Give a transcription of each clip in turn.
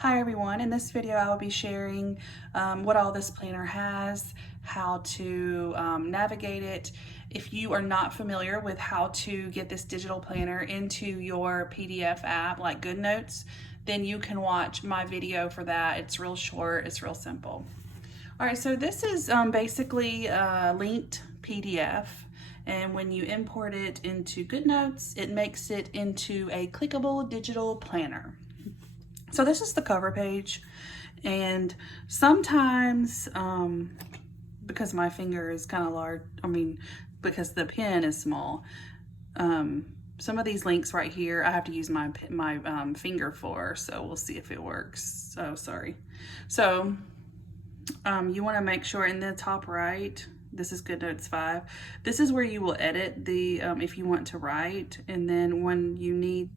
Hi everyone, in this video I will be sharing what all this planner has, how to navigate it. If you are not familiar with how to get this digital planner into your PDF app like GoodNotes, then you can watch my video for that. It's real short, it's real simple. All right, so this is basically a linked PDF. And when you import it into GoodNotes, it makes it into a clickable digital planner. So this is the cover page, and sometimes because my finger is kind of large, because the pen is small, some of these links right here I have to use my finger for, so we'll see if it works. Oh, sorry. So you want to make sure in the top right, this is GoodNotes 5. This is where you will edit the if you want to write, and then when you need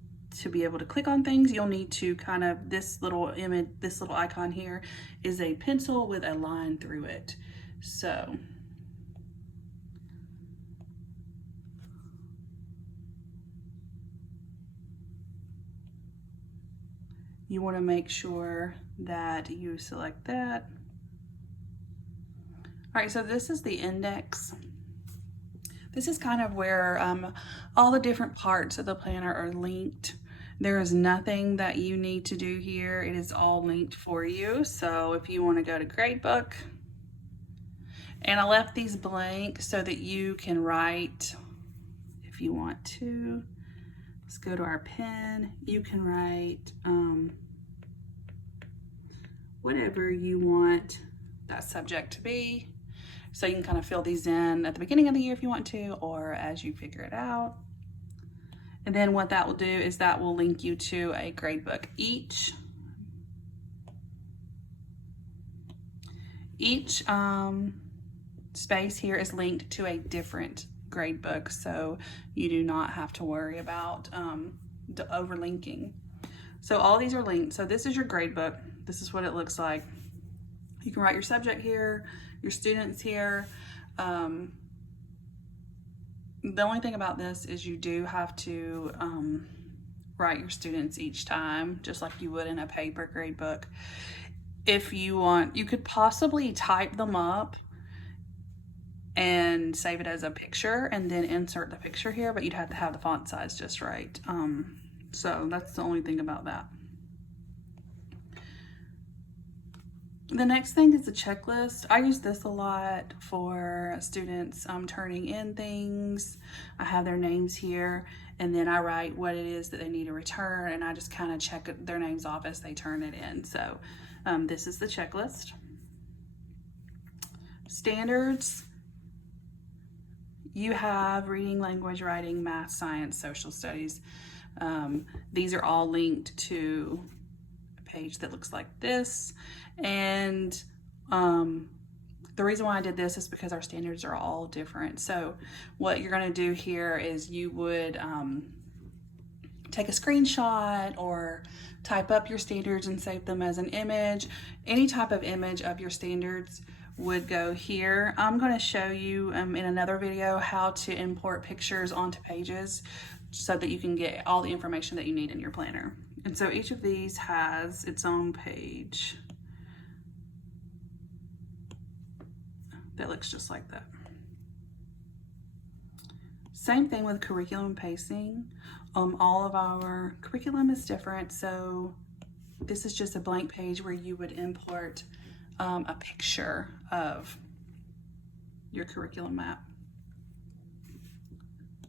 to be able to click on things, you'll need to kind of, this little image, this little icon here is a pencil with a line through it. So you want to make sure that you select that. All right, so this is the index. This is kind of where all the different parts of the planner are linked. There is nothing that you need to do here. It is all linked for you. So if you want to go to Gradebook, and I left these blank so that you can write if you want to. Let's go to our pen. You can write whatever you want that subject to be. So you can kind of fill these in at the beginning of the year if you want to, or as you figure it out. And then what that will do is that will link you to a gradebook. Each space here is linked to a different gradebook, so you do not have to worry about the overlinking. So all these are linked. So this is your gradebook. This is what it looks like. You can write your subject here, your students here. The only thing about this is you do have to write your students each time, just like you would in a paper gradebook. If you want, you could possibly type them up and save it as a picture and then insert the picture here, but you'd have to have the font size just right. So that's the only thing about that. The next thing is a checklist. I use this a lot for students turning in things. I have their names here, and then I write what it is that they need to return, and I just kind of check their names off as they turn it in. So this is the checklist. Standards. You have reading, language, writing, math, science, social studies. These are all linked to a page that looks like this. And the reason why I did this is because our standards are all different. So what you're going to do here is you would take a screenshot or type up your standards and save them as an image. Any type of image of your standards would go here. I'm going to show you in another video how to import pictures onto pages so that you can get all the information that you need in your planner. And so each of these has its own page that looks just like that. Same thing with curriculum pacing. All of our curriculum is different, so this is just a blank page where you would import a picture of your curriculum map.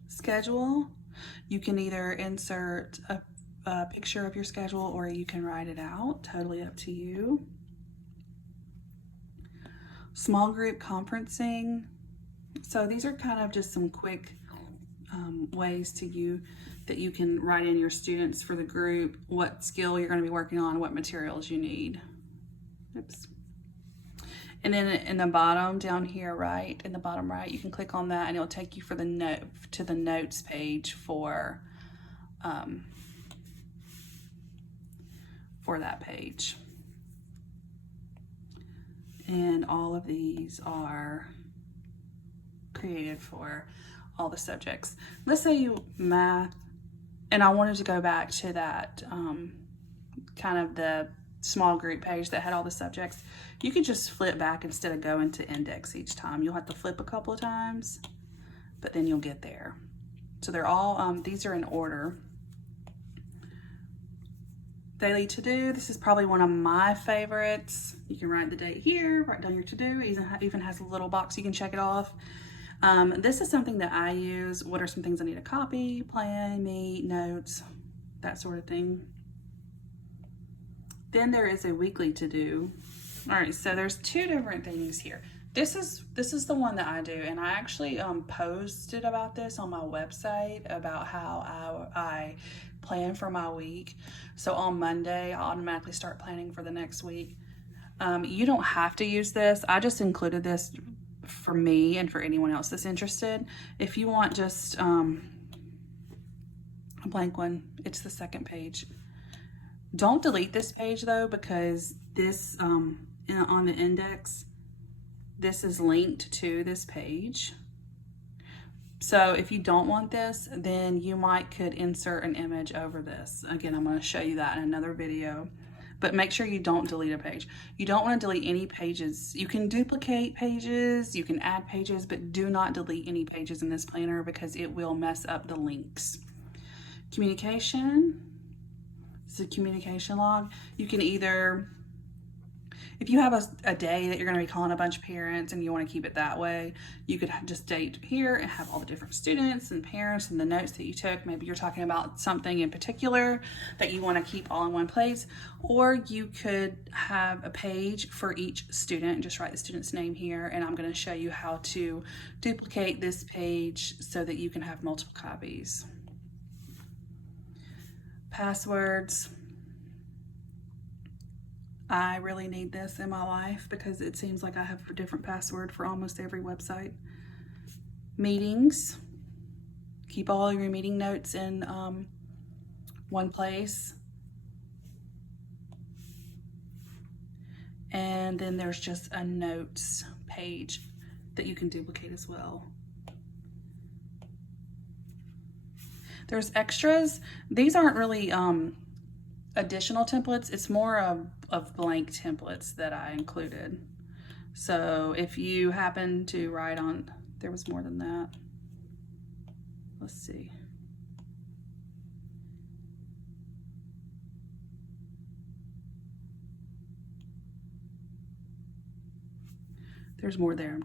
Schedule, you can either insert a picture of your schedule or you can write it out, totally up to you. Small group conferencing. So these are kind of just some quick ways that you can write in your students for the group, what skill you're going to be working on, what materials you need. Oops. And then in the bottom down here, right, in the bottom right, you can click on that and it'll take you to the notes page for that page. And all of these are created for all the subjects. Let's say you math, and I wanted to go back to that kind of the small group page that had all the subjects, you could just flip back instead of going to index each time. You'll have to flip a couple of times, but then you'll get there. So they're all, these are in order. Daily to-do, this is probably one of my favorites. You can write the date here, write down your to-do, even has a little box you can check it off. This is something that I use. What are some things I need to copy, plan, meet, notes, that sort of thing. Then there is a weekly to-do. All right, so there's two different things here. This is the one that I do, and I actually posted about this on my website about how I plan for my week. So on Monday, I automatically start planning for the next week. You don't have to use this. I just included this for me and for anyone else that's interested. If you want just a blank one, it's the second page. Don't delete this page though, because this on the index, this is linked to this page. So if you don't want this, then you could insert an image over this. Again, I'm going to show you that in another video, but make sure you don't delete a page. You don't want to delete any pages. You can duplicate pages, you can add pages, but do not delete any pages in this planner because it will mess up the links. Communication. This is a communication log. You can either, if you have a day that you're going to be calling a bunch of parents and you want to keep it that way, you could just date here and have all the different students and parents and the notes that you took. Maybe you're talking about something in particular that you want to keep all in one place. Or you could have a page for each student and just write the student's name here. And I'm going to show you how to duplicate this page so that you can have multiple copies. Passwords. I really need this in my life because it seems like I have a different password for almost every website. Meetings. Keep all your meeting notes in one place. And then there's just a notes page that you can duplicate as well. There's extras. These aren't really additional templates. It's more of blank templates that I included. So if you happen to write on, there was more than that. Let's see. There's more there.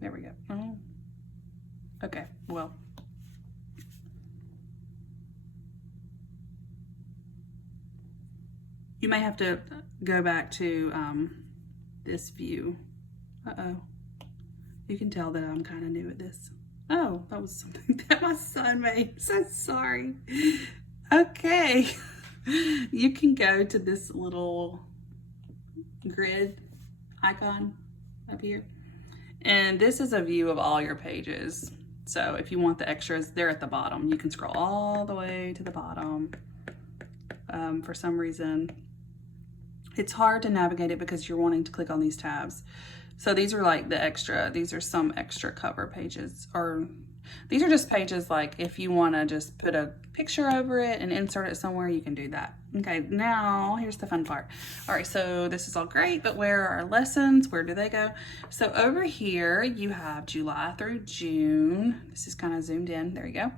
There we go. Oh. Okay, well. You may have to go back to this view. Uh-oh. You can tell that I'm kind of new at this. Oh, that was something that my son made. So sorry. Okay. You can go to this little grid icon up here. And this is a view of all your pages. So if you want the extras, they're at the bottom. You can scroll all the way to the bottom. For some reason, it's hard to navigate it because you're wanting to click on these tabs. So these are like the extra, these are some extra cover pages, or these are just pages like if you want to just put a picture over it and insert it somewhere, you can do that. Okay, now here's the fun part. All right, so this is all great, but where are our lessons? Where do they go? So over here, you have July through June. This is kind of zoomed in, there you go.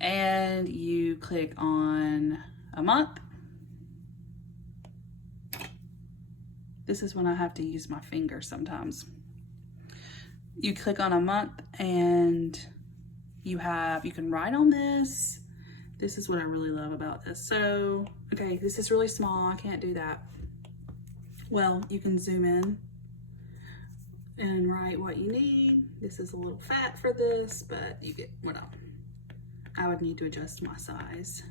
And you click on a month. This is when I have to use my finger sometimes. You click on a month and you can write on this. This is what I really love about this. So, okay, this is really small. I can't do that. Well, you can zoom in and write what you need. This is a little fat for this, but you get what I would need to adjust my size.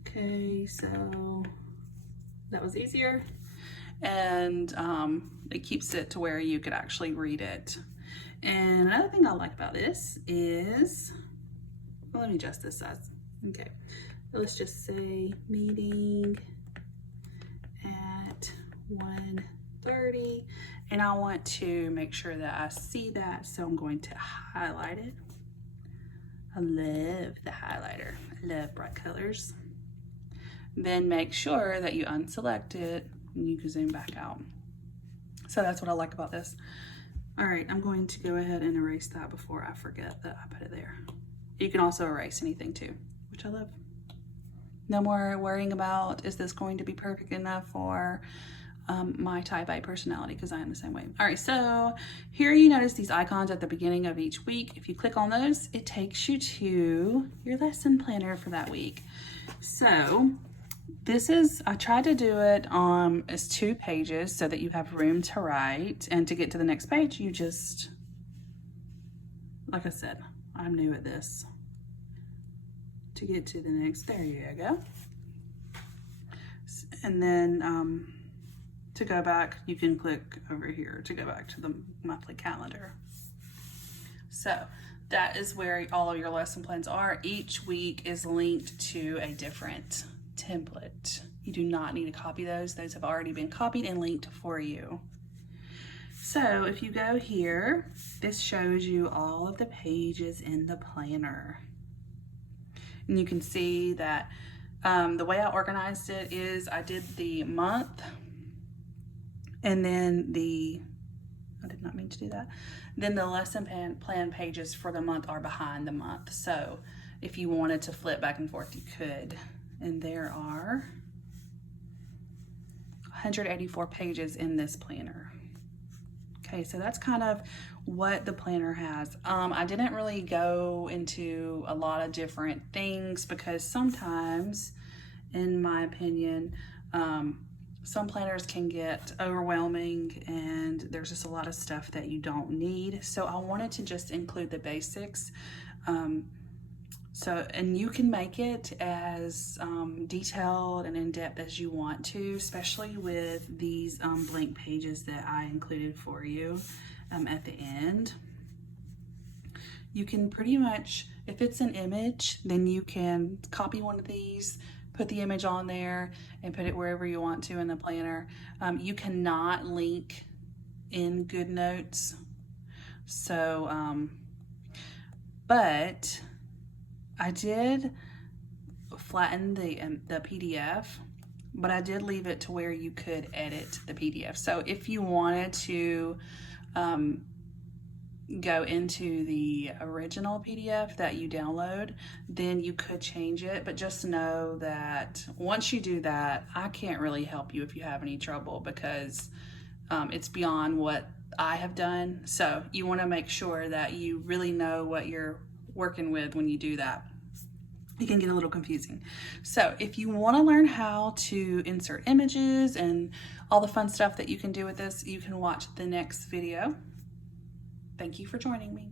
Okay, so that was easier. And it keeps it to where you could actually read it. And another thing I like about this is, well, let me adjust this size. Okay, let's just say meeting at 1:30, and I want to make sure that I see that, so I'm going to highlight it. I love the highlighter. I love bright colors. then make sure that you unselect it and you can zoom back out. So that's what I like about this. All right, I'm going to go ahead and erase that before I forget that I put it there. You can also erase anything too, which I love. No more worrying about, is this going to be perfect enough for my type A personality, because I am the same way. All right, so here you notice these icons at the beginning of each week. If you click on those, it takes you to your lesson planner for that week. So this is, I tried to do it as 2 pages so that you have room to write, and to get to the next page, you just, like I said, I'm new at this. To get to the next, there you go. And then to go back, you can click over here to go back to the monthly calendar. So that is where all of your lesson plans are. Each week is linked to a different template. You do not need to copy those. Those have already been copied and linked for you. So if you go here, this shows you all of the pages in the planner. And you can see that the way I organized it is I did the month, and then I did not mean to do that. Then the lesson plan pages for the month are behind the month. So if you wanted to flip back and forth, you could. And there are 184 pages in this planner. Okay, so that's kind of what the planner has. I didn't really go into a lot of different things because sometimes, in my opinion, some planners can get overwhelming and there's just a lot of stuff that you don't need. So I wanted to just include the basics. And you can make it as detailed and in-depth as you want to, especially with these blank pages that I included for you at the end. You can pretty much, if it's an image, then you can copy one of these, put the image on there, and put it wherever you want to in the planner. You cannot link in GoodNotes. So, but I did flatten the PDF, but I did leave it to where you could edit the PDF. So if you wanted to go into the original PDF that you download, then you could change it. But just know that once you do that, I can't really help you if you have any trouble, because it's beyond what I have done. So you want to make sure that you really know what you're working with when you do that. It can get a little confusing. So if you want to learn how to insert images and all the fun stuff that you can do with this, you can watch the next video. Thank you for joining me.